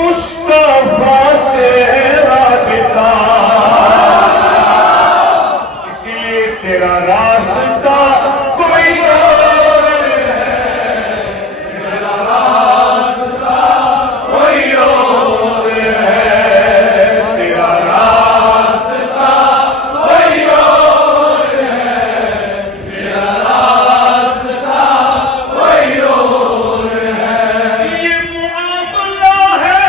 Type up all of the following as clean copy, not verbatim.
मुस्तफा से राबिता, इसलिए तेरा रास्ता कोई और है, तेरा रास्ता कोई और है, तेरा रास्ता कोई और है, तेरा रास्ता कोई और है। ये मुआमला है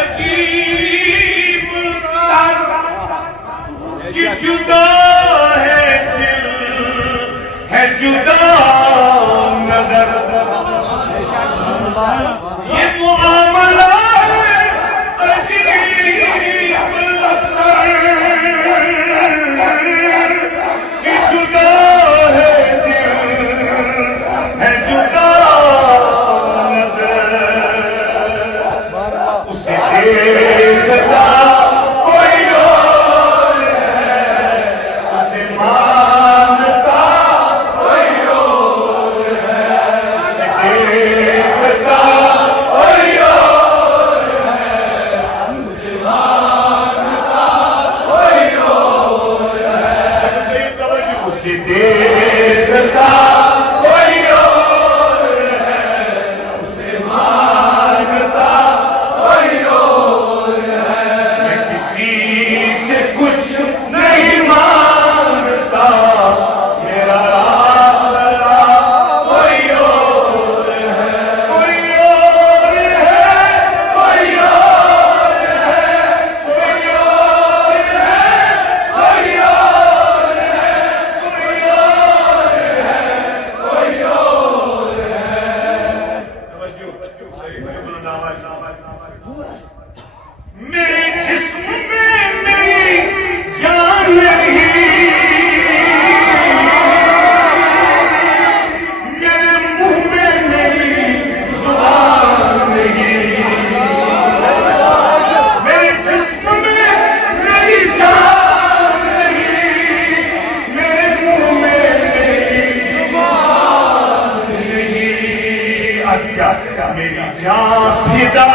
अजीब कि जुदा है दिल, है जुदा नजर। ये मुआमला है अजीब कि जुदा है दिल, है जुदा नजर। उसे देखता कोई और है, उसे मानता कोई और है, उसे देखता कोई और है, उसे मानता कोई और है, उसे देखता कोई और है, उसे मानता कोई और है। मैं किसी से कुछ नहीं मांगता, मेरा रास्ता कोई और है, कोई और है, कोई और है, कोई और है, कोई और है, कोई और है, कोई और है। मेरे जिस्म में मेरी जान नहीं, मेरे मुंह में मेरी जुबान नहीं, मेरे जिस्म में मेरी जान नहीं, मेरे मुंह में मेरी जुबान नहीं। अच्छा, मेरी जान फिदा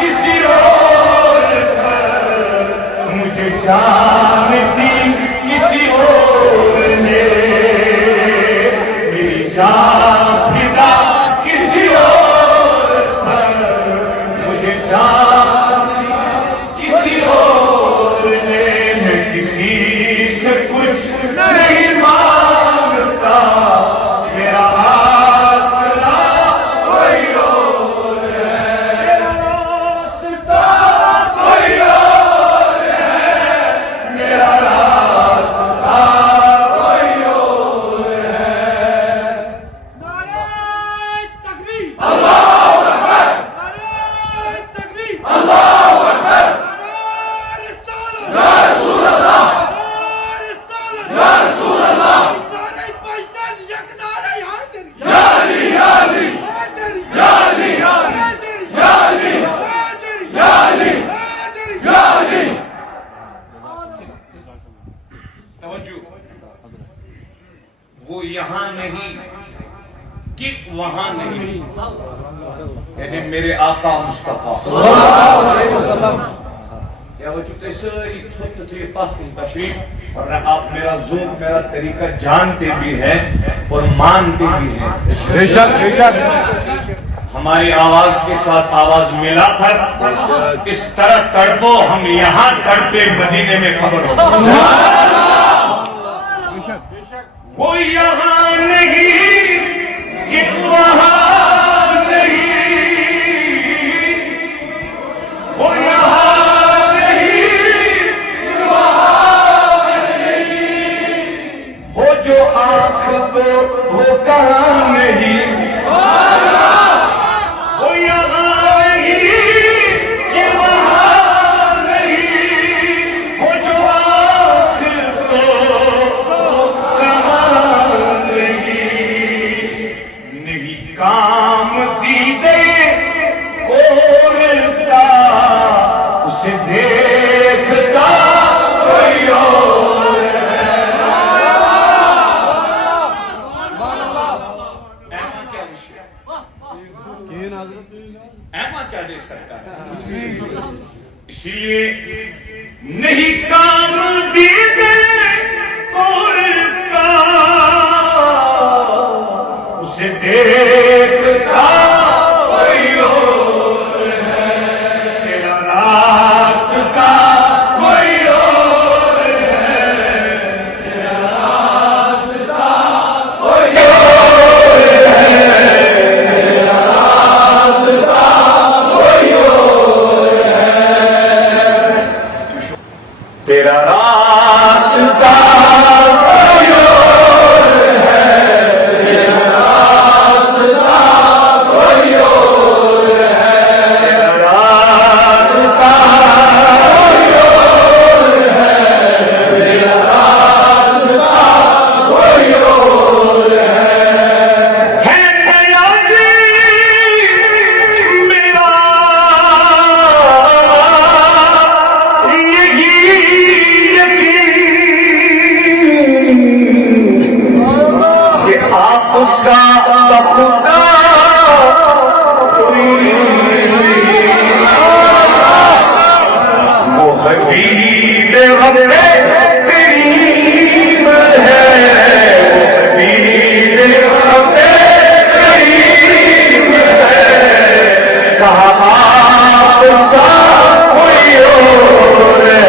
किसी और पर, मुझे जानती किसी और ने, मेरी जान फिदा किसी और पर, मुझे जानती किसी और ने। मैं किसी से कुछ नहीं मांगता, मेरा आसरा कोई और है, मेरा रास्ता कोई और है, मेरा रास्ता कोई और है। नारे तकबीर, अल्लाहू अकबर, नारे तकबीर, अल्लाहू अकबर, नारे रिसालत, या रसूल अल्लाह, नारे रिसालत, या रसूल अल्लाह, नारे पाकिस्तान, एक नारे हैदरी, या अली, या अली, हैदरी, या अली, या अली, हैदरी, या अली, हैदरी, या अली, हैदरी। या अली। तवज्जो, वो यहाँ नहीं कि वहाँ नहीं, यानी मेरे आका मुस्तफा सल्लल्लाहु अलैहि वसल्लम। या वो चुके सारी थोत थे पाकिन तशरीफ, और आप मेरा ज़ूम मेरा तरीका जानते भी हैं और मानते भी हैं। बेशक बेशक हमारी आवाज के साथ आवाज मिलाकर इस तरह तड़पो, हम यहाँ तड़पे मदीने में खबर हो। वो यहाँ नहीं कि वहाँ नहीं, वो यहाँ नहीं कि वहाँ नहीं, वो जो आँख को वो कहाँ नहीं, वो यहाँ नहीं कि वहाँ नहीं, वो जो आँख को वो कहाँ नहीं, नहीं का दे सकता है। इसलिए नहीं काम दीदे कौन का उसे देखता कोई और है, तेरा रास्ता कोई और है, तेरा रास्ता कोई और है, तेरा रास्ता कोई और है, तेरा रास्ता कोई और है, तेरा रास्ता कोई और है, तेरा रास्ता कोई और है, तेरा रास्ता कोई और है नया जी मेरा यही कि आप सा बखुदा वो हबीब वक्ते करीम है, वो हबीब वक्ते करीम है, कहा आप सा कोई और है,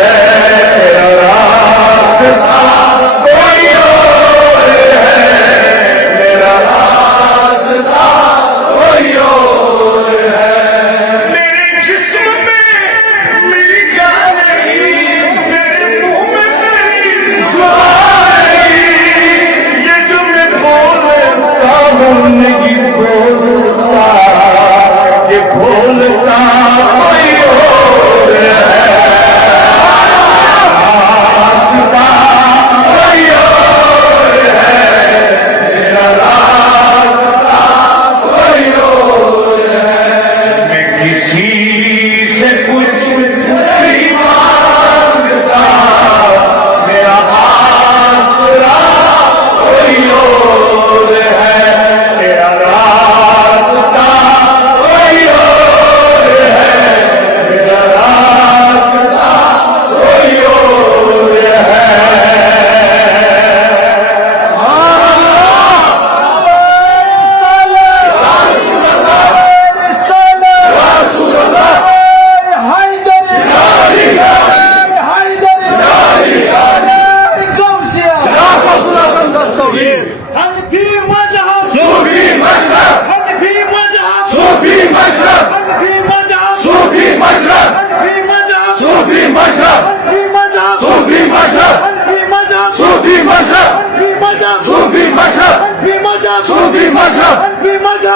तेरा रास्ता कोई और है, मेरा रास्ता कोई और है, मेरे जिस्म में मेरी जान नहीं, मेरे मुंह में मेरी जुबान नहीं, ये जो मैं बोलता हूँ नहीं बोलता, ये बोलता कोई और है, रास्ता कोई और है, मेरा रास्ता कोई और है, मैं किसी से कुछ नहीं मांगता, मेरा आसरा कोई और है, तेरा रास्ता कोई और है, मेरा रास्ता कोई और है।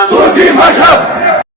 सूफी मशरब